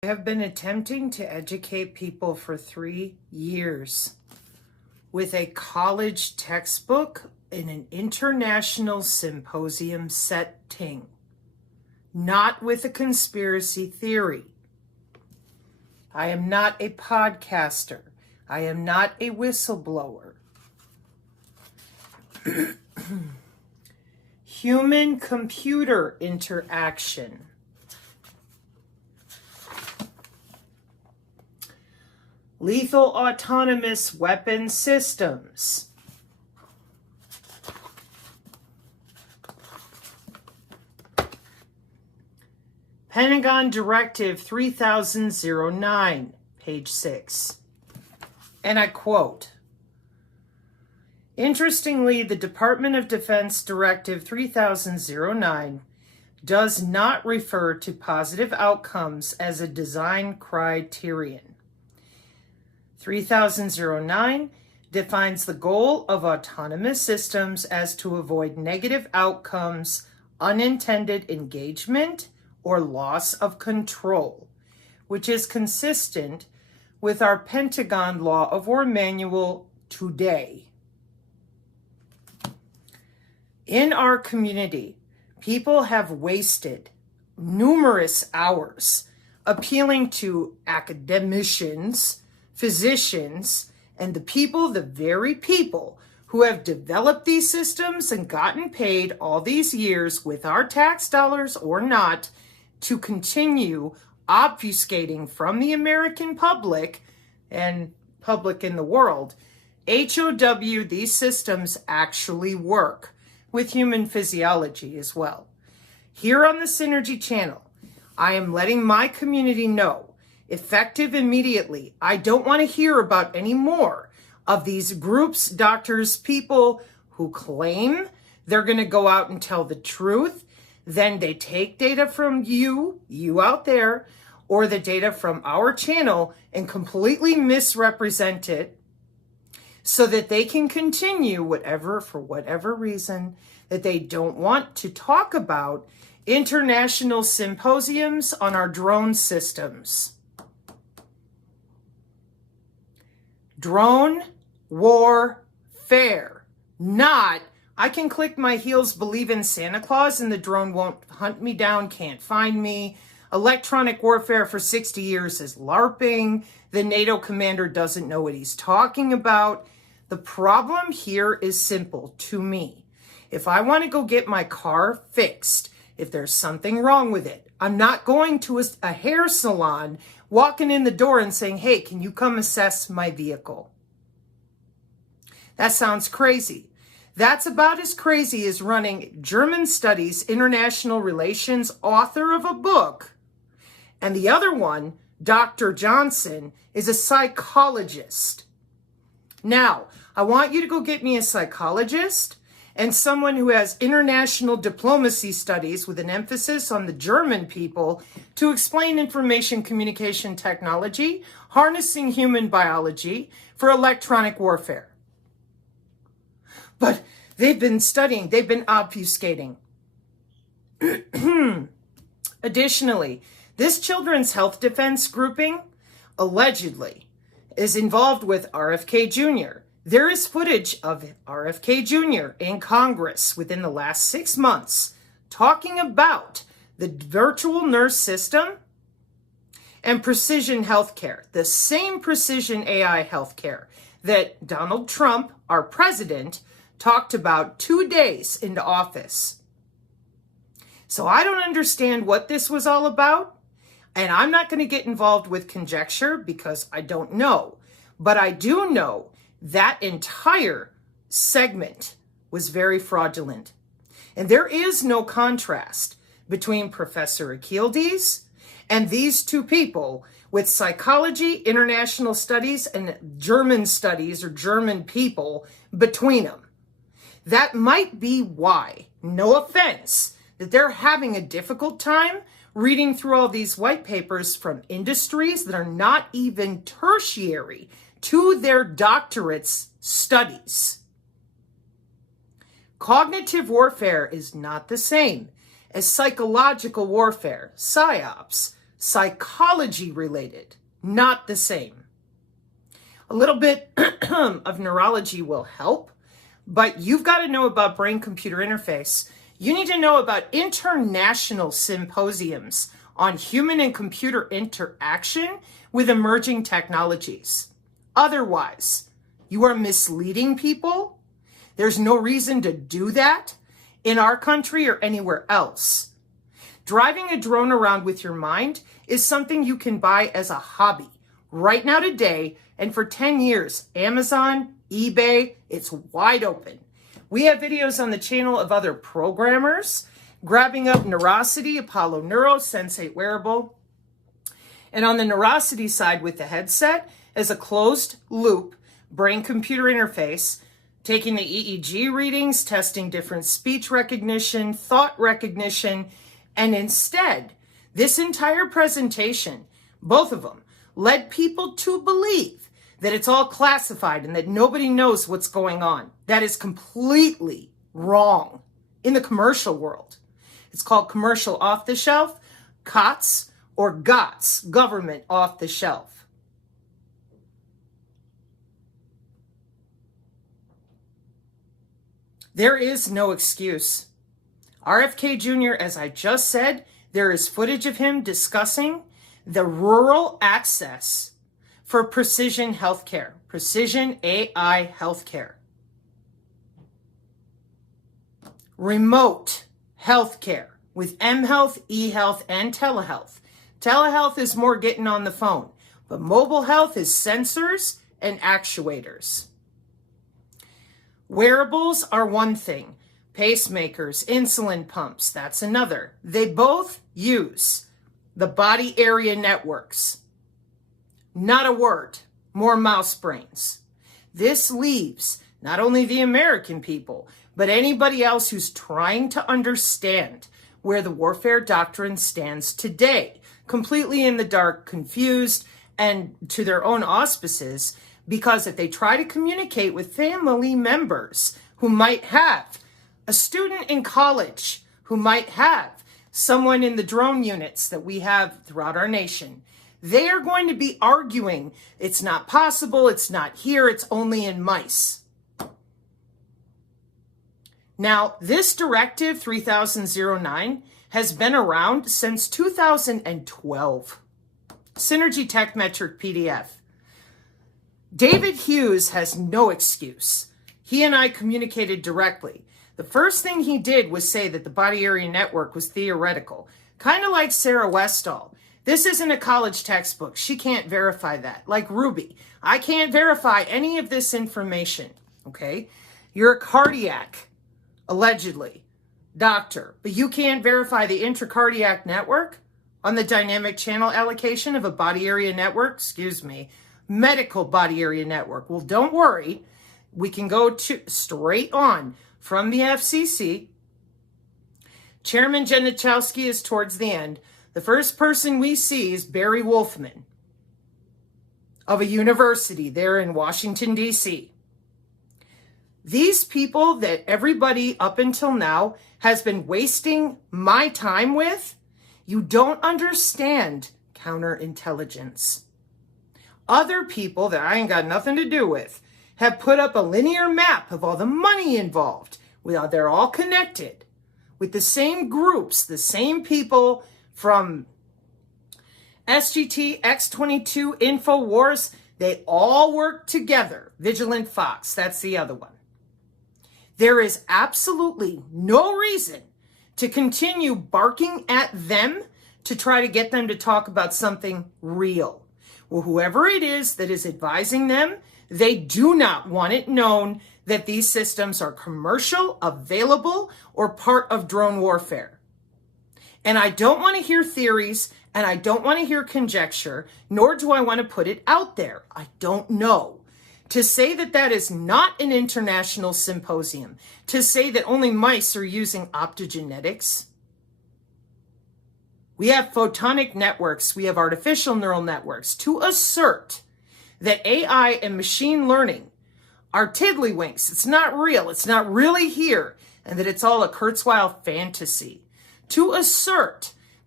I have been attempting to educate people for 3 years with a college textbook in an international symposium setting, not with a conspiracy theory. I am not a podcaster. I am not a whistleblower. Human-computer interaction. Lethal autonomous weapon systems. Pentagon Directive 3009, page 6. And I quote, "Interestingly, the Department of Defense Directive 3009 does not refer to positive outcomes as a design criterion. 3009 defines the goal of autonomous systems as to avoid negative outcomes, unintended engagement, or loss of control, which is consistent with our Pentagon Law of War Manual today. In our community, people have wasted numerous hours appealing to academicians, physicians, and the very people who have developed these systems and gotten paid all these years with our tax dollars or not to continue obfuscating from the American public and public in the world. HOW, these systems actually work with human physiology as well. Here on the Synergy channel, I am letting my community know, effective immediately. I don't want to hear about any more of these groups, doctors, people who claim they're going to go out and tell the truth. Then they take data from you out there, or the data from our channel and completely misrepresent it so that they can continue for whatever reason that they don't want to talk about international symposiums on our drone systems. Drone warfare, not I can click my heels, believe in Santa Claus, and the drone won't hunt me down, can't find me. Electronic warfare for 60 years is LARPing. The NATO commander doesn't know what he's talking about. The problem here is simple to me. If I want to go get my car fixed, if there's something wrong with it, I'm not going to a hair salon, walking in the door and saying, "Hey, can you come assess my vehicle?" That sounds crazy. That's about as crazy as running German studies, international relations, author of a book. And the other one, Dr. Johnson, is a psychologist. Now, I want you to go get me a psychologist and someone who has international diplomacy studies with an emphasis on the German people to explain information communication technology, harnessing human biology for electronic warfare. But they've been studying, they've been obfuscating. Additionally, this children's health defense grouping allegedly is involved with RFK Jr. There is footage of RFK Jr. in Congress within the last 6 months talking about the virtual nurse system and precision healthcare, the same precision AI healthcare that Donald Trump, our president, talked about 2 days into office. So I don't understand what this was all about, and I'm not going to get involved with conjecture because I don't know. But I do know that entire segment was very fraudulent. And there is no contrast between Professor Achildes and these two people with psychology, international studies, and German studies or German people between them. That might be why, no offense, that they're having a difficult time reading through all these white papers from industries that are not even tertiary to their doctorate's studies. Cognitive warfare is not the same as psychological warfare, PSYOPs, psychology related, not the same. A little bit of neurology will help, but you've got to know about brain-computer interface. You need to know about international symposiums on human and computer interaction with emerging technologies. Otherwise, you are misleading people. There's no reason to do that in our country or anywhere else. Driving a drone around with your mind is something you can buy as a hobby right now today, and for 10 years, Amazon, eBay, it's wide open. We have videos on the channel of other programmers grabbing up Neurosity, Apollo Neuro, Sensate Wearable. And on the Neurosity side with the headset is a closed loop brain-computer interface, taking the EEG readings, testing different speech recognition, thought recognition, and instead, this entire presentation, both of them, led people to believe that it's all classified and that nobody knows what's going on. That is completely wrong in the commercial world. It's called commercial off the shelf, COTS, or GOTS, government off the shelf. There is no excuse. RFK Jr., as I just said, there is footage of him discussing the rural access for precision healthcare, precision AI healthcare, remote healthcare with mHealth, eHealth, and telehealth. Telehealth is more getting on the phone, but mobile health is sensors and actuators. Wearables are one thing. Pacemakers, insulin pumps, that's another. They both use the body area networks. Not a word, more mouse brains. This leaves not only the American people, but anybody else who's trying to understand where the warfare doctrine stands today, completely in the dark, confused, and to their own auspices, because if they try to communicate with family members who might have a student in college, who might have someone in the drone units that we have throughout our nation, they are going to be arguing it's not possible, it's not here, it's only in mice. Now, this directive 3009 has been around since 2012. Synergy Tech Metric PDF. David Hughes has no excuse. He and I communicated directly. The first thing he did was say that the body area network was theoretical, kind of like Sarah Westall. This isn't a college textbook. She can't verify that. Like Ruby, I can't verify any of this information, okay? You're a cardiac, allegedly, doctor, but you can't verify the intracardiac network on the dynamic channel allocation of a body area network, medical body area network. Well, don't worry. We can go to straight on from the FCC. Chairman Janichowski is towards the end. The first person we see is Barry Wolfman of a university there in Washington, D.C. These people that everybody up until now has been wasting my time with, you don't understand counterintelligence. Other people that I ain't got nothing to do with have put up a linear map of all the money involved. Well, they're all connected with the same groups, the same people from SGT, X22, InfoWars. They all work together. Vigilant Fox, that's the other one. There is absolutely no reason to continue barking at them to try to get them to talk about something real. Well, whoever it is that is advising them, they do not want it known that these systems are commercial, available, or part of drone warfare. And I don't want to hear theories, and I don't want to hear conjecture, nor do I want to put it out there. I don't know. To say that that is not an international symposium, to say that only mice are using optogenetics. We have photonic networks, we have artificial neural networks, to assert that AI and machine learning are tiddlywinks. It's not real. It's not really here. And that it's all a Kurzweil fantasy. To assert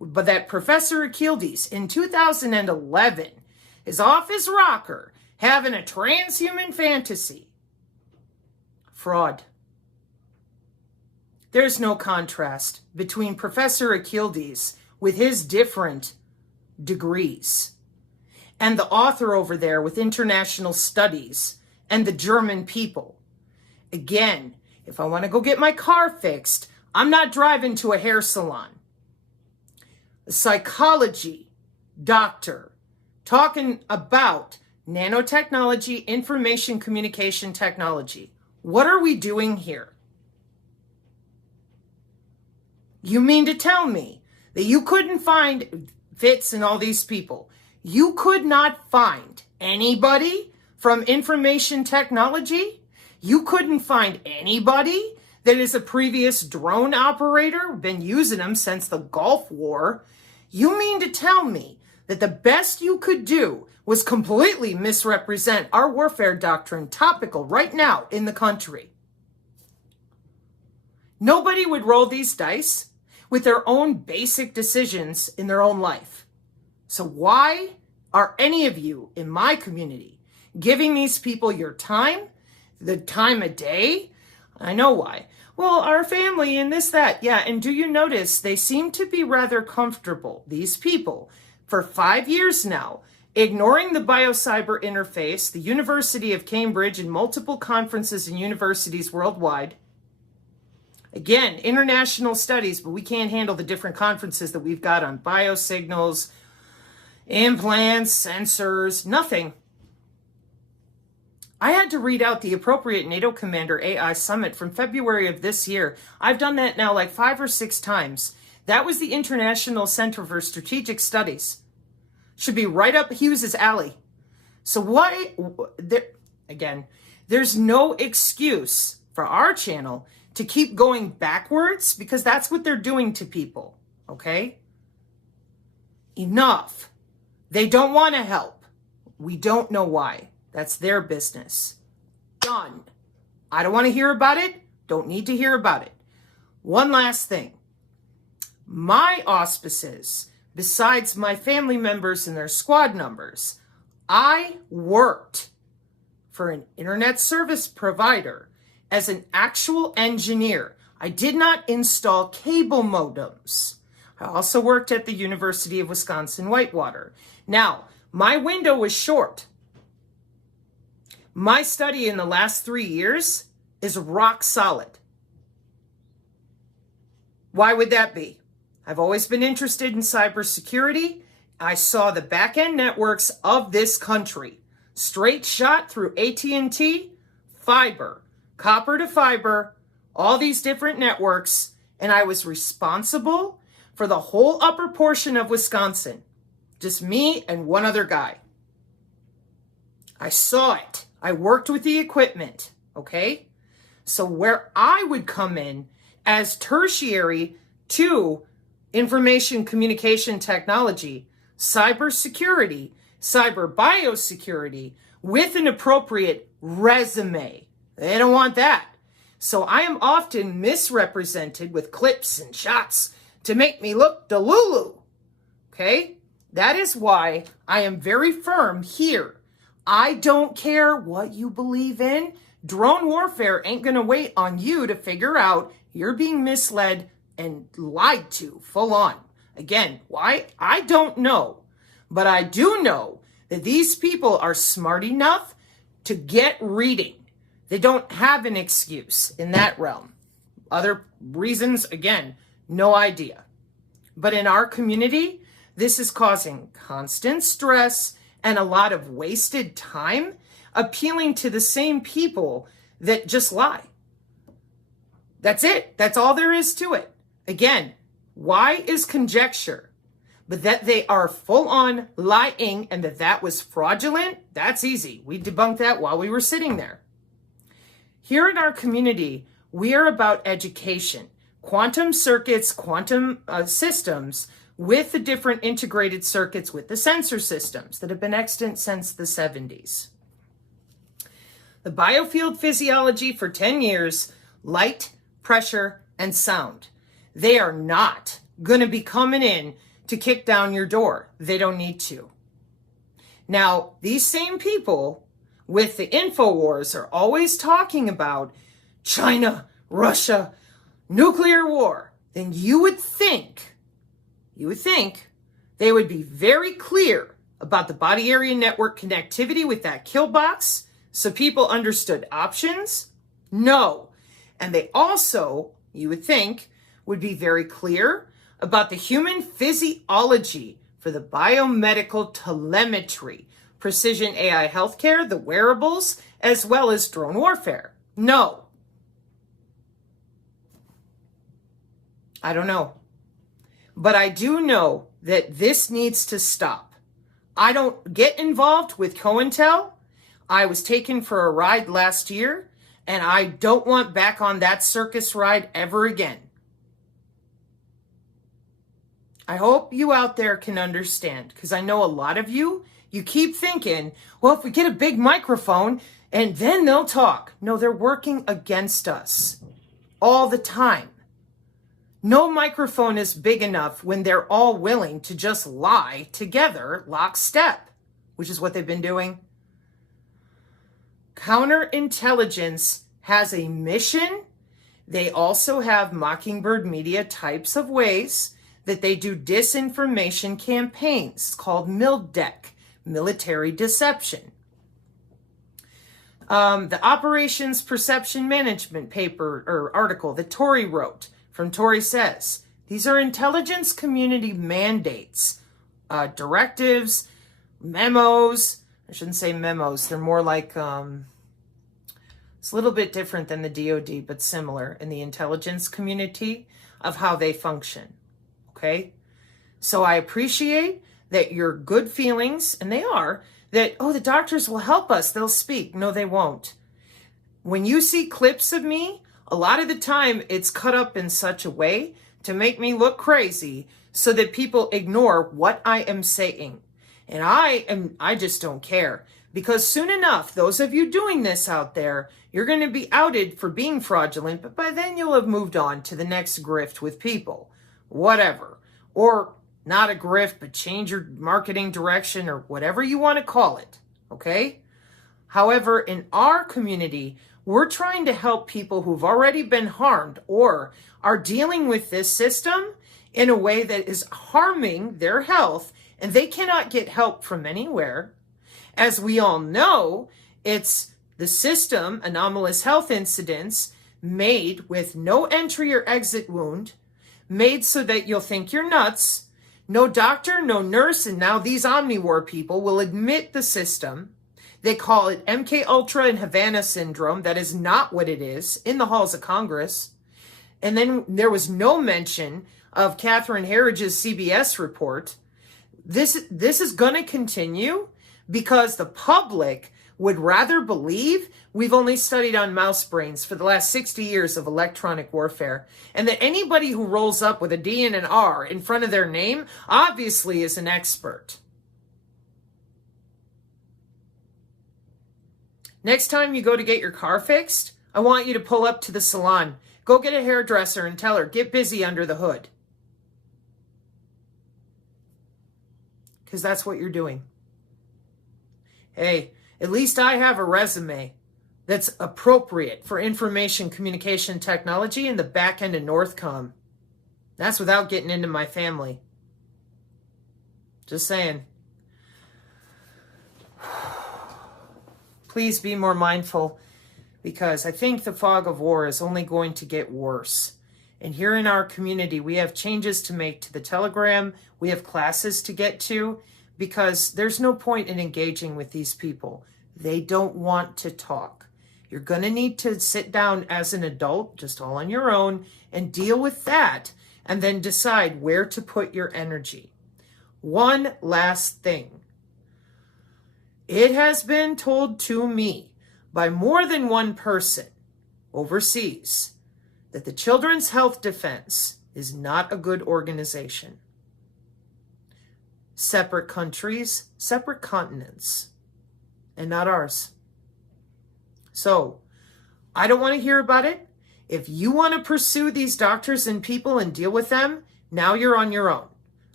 but that Professor Achilles in 2011 is off his rocker having a transhuman fantasy. Fraud. There's no contrast between Professor Achilles with his different degrees and the author over there with international studies and the German people. Again, if I want to go get my car fixed, I'm not driving to a hair salon. A psychology doctor talking about nanotechnology, information communication technology. What are we doing here? You mean to tell me that you couldn't find Fitz and all these people? You could not find anybody from information technology? You couldn't find anybody that is a previous drone operator, been using them since the Gulf War? You mean to tell me that the best you could do was completely misrepresent our warfare doctrine, topical right now in the country? Nobody would roll these dice with their own basic decisions in their own life. So why are any of you in my community giving these people your time, the time of day? I know why. Well, our family and this, that. Yeah, and do you notice they seem to be rather comfortable, these people, for 5 years now, ignoring the biocyber interface, the University of Cambridge, and multiple conferences and universities worldwide. Again, international studies, but we can't handle the different conferences that we've got on biosignals, implants, sensors, nothing. I had to read out the appropriate NATO Commander AI Summit from February of this year. I've done that now like 5 or 6 times. That was the International Center for Strategic Studies. Should be right up Hughes's alley. So why, again, there's no excuse for our channel to keep going backwards, because that's what they're doing to people, okay? Enough. They don't want to help. We don't know why. That's their business. Done. I don't want to hear about it. Don't need to hear about it. One last thing. My auspices, besides my family members and their squad numbers, I worked for an internet service provider as an actual engineer. I did not install cable modems. I also worked at the University of Wisconsin-Whitewater. Now, my window was short. My study in the last 3 years is rock solid. Why would that be? I've always been interested in cybersecurity. I saw the back-end networks of this country. Straight shot through AT&T, fiber, copper to fiber, all these different networks, and I was responsible for the whole upper portion of Wisconsin. Just me and one other guy. I saw it. I worked with the equipment, okay? So where I would come in as tertiary to information communication technology, cybersecurity, cyber biosecurity, with an appropriate resume. They don't want that. So I am often misrepresented with clips and shots to make me look delulu. Okay? That is why I am very firm here. I don't care what you believe in. Drone warfare ain't going to wait on you to figure out you're being misled and lied to full on. Again, why? I don't know. But I do know that these people are smart enough to get reading. They don't have an excuse in that realm. Other reasons, again, no idea. But in our community, this is causing constant stress and a lot of wasted time appealing to the same people that just lie. That's it. That's all there is to it. Again, why is conjecture? But that they are full on lying and that was fraudulent, that's easy. We debunked that while we were sitting there. Here in our community, we are about education, quantum circuits, quantum systems with the different integrated circuits with the sensor systems that have been extant since the 70s. The biofield physiology for 10 years, light, pressure, and sound. They are not going to be coming in to kick down your door. They don't need to. Now, these same people with the InfoWars are always talking about China, Russia, nuclear war. Then you would think they would be very clear about the body area network connectivity with that kill box so people understood options. No. And they also, you would think, would be very clear about the human physiology for the biomedical telemetry, precision AI healthcare, the wearables, as well as drone warfare. No. I don't know. But I do know that this needs to stop. I don't get involved with COINTEL. I was taken for a ride last year, and I don't want back on that circus ride ever again. I hope you out there can understand, because I know a lot of you keep thinking, well, if we get a big microphone and then they'll talk. No, they're working against us all the time. No microphone is big enough when they're all willing to just lie together, lockstep, which is what they've been doing. Counterintelligence has a mission. They also have Mockingbird Media types of ways that they do disinformation campaigns. It's called MILDEC, military deception. The Operations Perception Management paper or article that Tori wrote from Tori Says, these are intelligence community mandates, directives, memos. I shouldn't say memos. They're more like, it's a little bit different than the DoD, but similar in the intelligence community of how they function. Okay? So I appreciate that your good feelings, and they are, that, oh, the doctors will help us. They'll speak. No, they won't. When you see clips of me, a lot of the time it's cut up in such a way to make me look crazy so that people ignore what I am saying. And I just don't care, because soon enough, those of you doing this out there, you're going to be outed for being fraudulent, but by then you'll have moved on to the next grift with people, whatever, or not a grift, but change your marketing direction or whatever you want to call it. Okay. However, in our community, we're trying to help people who've already been harmed or are dealing with this system in a way that is harming their health, and they cannot get help from anywhere. As we all know, it's the system, anomalous health incidents, made with no entry or exit wound, made so that you'll think you're nuts. No doctor, no nurse, and now these Omnivore people will admit the system. They call it MK Ultra and Havana syndrome. That is not what it is in the halls of Congress. And then there was no mention of Catherine Herridge's CBS report. This is going to continue because the public would rather believe we've only studied on mouse brains for the last 60 years of electronic warfare, and that anybody who rolls up with a D and an R in front of their name obviously is an expert. Next time you go to get your car fixed, I want you to pull up to the salon. Go get a hairdresser and tell her, get busy under the hood. Because that's what you're doing. Hey, at least I have a resume that's appropriate for information communication technology in the back end of Northcom. That's without getting into my family. Just saying. Please be more mindful, because I think the fog of war is only going to get worse. And here in our community, we have changes to make to the Telegram. We have classes to get to, because there's no point in engaging with these people. They don't want to talk. You're going to need to sit down as an adult, just all on your own, and deal with that, and then decide where to put your energy. One last thing. It has been told to me by more than one person overseas that the Children's Health Defense is not a good organization. Separate countries, separate continents, and not ours. So, I don't want to hear about it. If you want to pursue these doctors and people and deal with them, now you're on your own.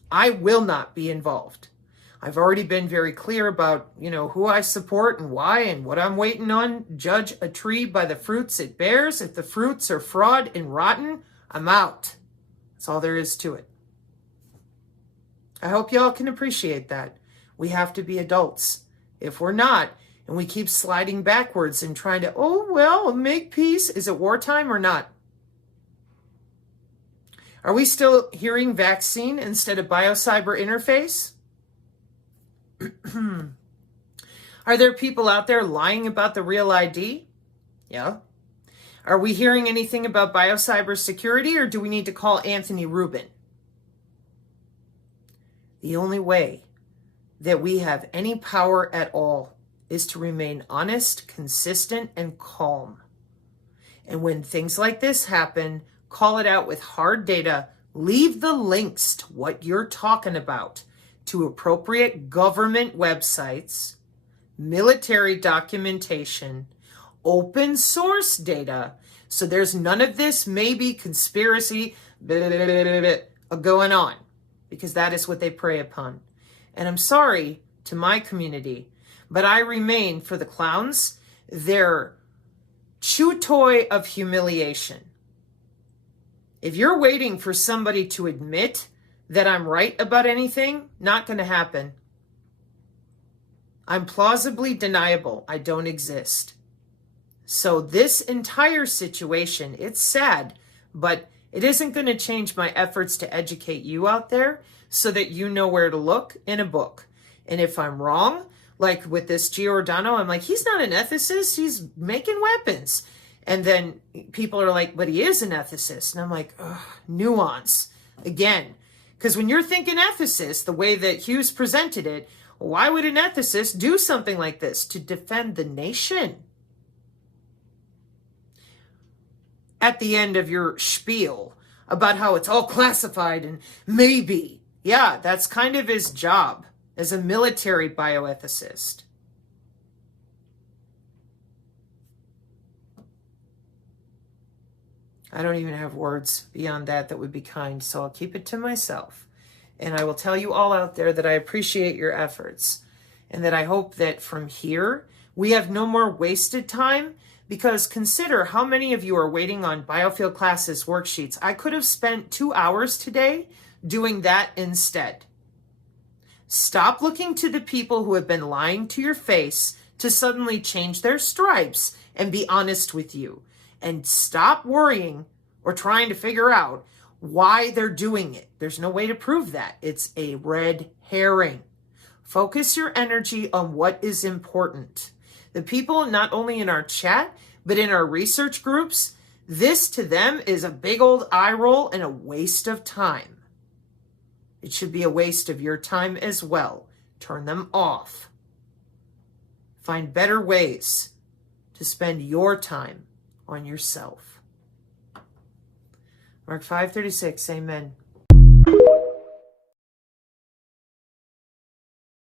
I will not be involved. I've already been very clear about, who I support and why and what I'm waiting on. Judge a tree by the fruits it bears. If the fruits are fraud and rotten, I'm out. That's all there is to it. I hope y'all can appreciate that. We have to be adults. If we're not, and we keep sliding backwards and trying to, make peace. Is it wartime or not? Are we still hearing vaccine instead of biocyber interface? Are there people out there lying about the real ID? Yeah. Are we hearing anything about biocyber security, or do we need to call Anthony Rubin? The only way that we have any power at all is to remain honest, consistent, and calm. And when things like this happen, call it out with hard data. Leave the links to what you're talking about to appropriate government websites, military documentation, open source data. So there's none of this maybe conspiracy going on, because that is what they prey upon. And I'm sorry to my community, but I remain for the clowns their chew toy of humiliation. If you're waiting for somebody to admit that I'm right about anything, not going to happen. I'm plausibly deniable. I don't exist. So this entire situation, it's sad, but it isn't going to change my efforts to educate you out there so that you know where to look in a book. And if I'm wrong, like with this Giordano, I'm like, he's not an ethicist, he's making weapons. And then people are like, but he is an ethicist. And I'm like, nuance. Again, because when you're thinking ethicist, the way that Hughes presented it, why would an ethicist do something like this? To defend the nation. At the end of your spiel about how it's all classified and maybe, yeah, that's kind of his job as a military bioethicist. I don't even have words beyond that would be kind, so I'll keep it to myself. And I will tell you all out there that I appreciate your efforts and that I hope that from here we have no more wasted time, because consider how many of you are waiting on biofield classes worksheets. I could have spent 2 hours today doing that instead. Stop looking to the people who have been lying to your face to suddenly change their stripes and be honest with you. And stop worrying or trying to figure out why they're doing it. There's no way to prove that. It's a red herring. Focus your energy on what is important. The people not only in our chat, but in our research groups, this to them is a big old eye roll and a waste of time. It should be a waste of your time as well. Turn them off. Find better ways to spend your time on yourself. Mark 5:36, amen.